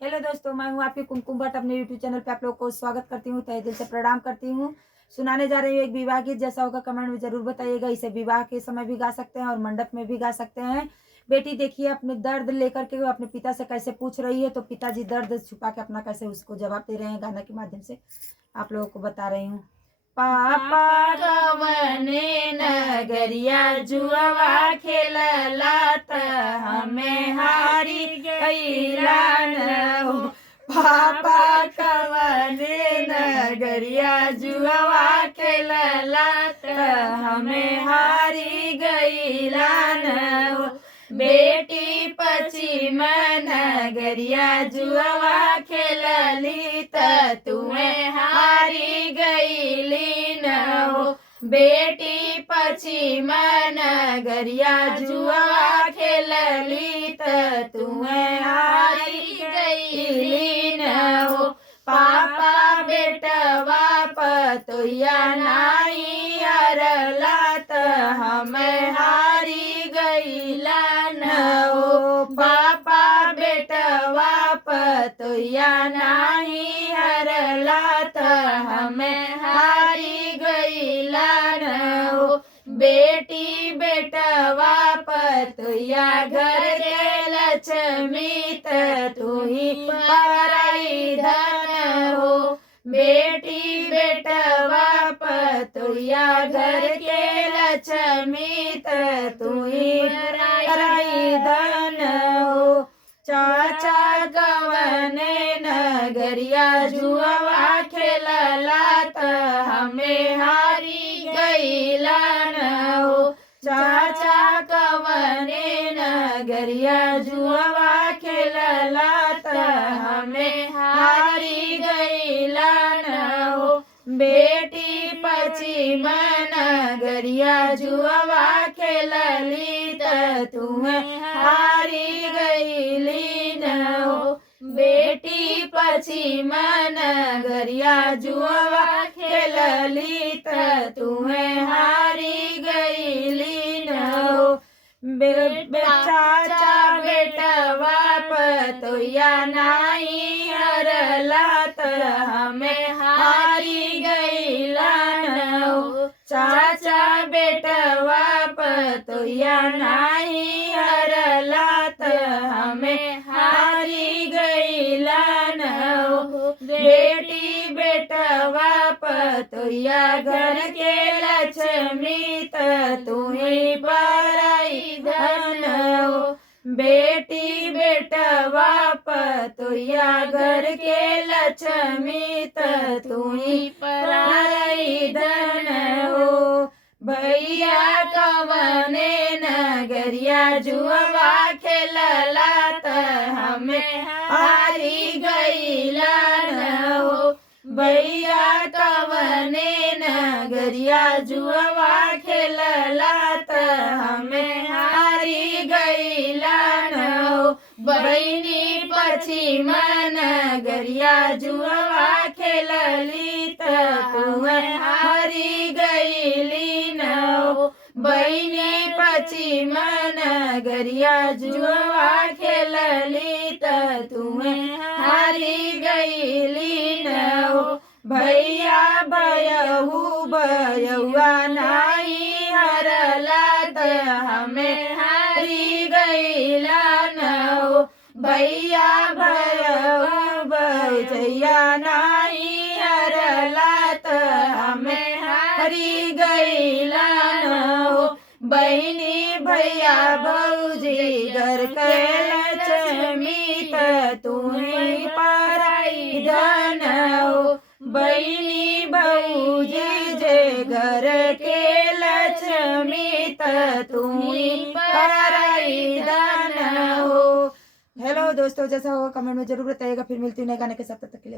Hello दोस्तों, मैं हूँ आपकी कुमकुम भट्ट। अपने यूट्यूब चैनल पे आप लोग को स्वागत करती हूँ, तहे दिल से प्रणाम करती हूँ। सुनाने जा रही हूँ एक विवाह गीत। जैसा होगा कमेंट में जरूर बताइएगा। इसे विवाह के समय भी गा सकते हैं और मंडप में भी गा सकते हैं। बेटी देखिए अपने दर्द लेकर के वो अपने पिता से कैसे पूछ रही है, तो पिताजी दर्द छुपा के अपना कैसे उसको जवाब दे रहे हैं। गाना के माध्यम से आप लोगों को बता रही हूँ। पापा कवने नगरिया जुआवा खेलला त हमें हारी गईला न हो। पापा कवने नगरिया जुआवा खेलला त हमें हारी गईला न हो। बेटी पश्चिम नगरिया जुआवा खेलली त तुम्हें हारी गईली न हो। बेटी पश्चिम नगरिया जुआवा खेलली त तुम्हें हारी गईली न हो। पापा बेटवा पतोया नाई हरला त हमें हारी गईला न हो। पापा बेटवा पतोया नाई हरला त हमें हारी गईला न हो। बेटी बेटवा पतोया घर के लक्ष्मी त तू ही पराई धन हो। बेटी बेटवा पतोया घर के लक्ष्मी त तू ही पराई धन हो। चाचा कवने नगरिया जुआवा खेलला त हमें हारी गईला न हो। चाचा कवने नगरिया जुआवा खेलला त हमें हारी गईला न हो। बेटी पश्चिम नगरिया जुआवा खेलली त तुम्हें हारी गईली न हो। बेटी पश्चिम नगरिया जुआवा खेलली त तुम्हें हारी गईली न हो। चाचा बेटवा पतोया नाई हरला त हमें हारी गईला न हो। चाचा बेटवा पतोया नाई हरला त हमें हारी गईला न हो। बेटी बेटवा पतोया घर के लक्ष्मी त तू ही पराई धन हो। बेटी बेटवा पतोया घर के लक्ष्मी त तू ही पराई धन हो। भैया कवने नगरिया जुआवा खेलला त हमें हारी गईला न हो। भैया कवने नगरिया जुआवा खेलला त हमें हारी गईला न हो। बहिनी पश्चिम नगरिया जुआवा खेलली त तुम्हें हारी गईली न हो। बहिनी पश्चिम नगरिया जुआवा खेलली त तुम्हें हारी गईली न हो। भैया भयहू भयौआ नाई हरला त हमें हारी गईला न हो। भैया भयहू भैया नाई हरला त हमें हारी गईला न हो। बहिनी भैया भौजी घर के लक्ष्मी त तू ही पराई धन हो। बहिनी भौजी जे घर के लक्ष्मी त तू ही पराई धन हो। हेलो दोस्तों, जैसा होगा कमेंट में जरूर बताइएगा। फिर मिलती हूँ नए गाने के साथ, तब तक के लिए।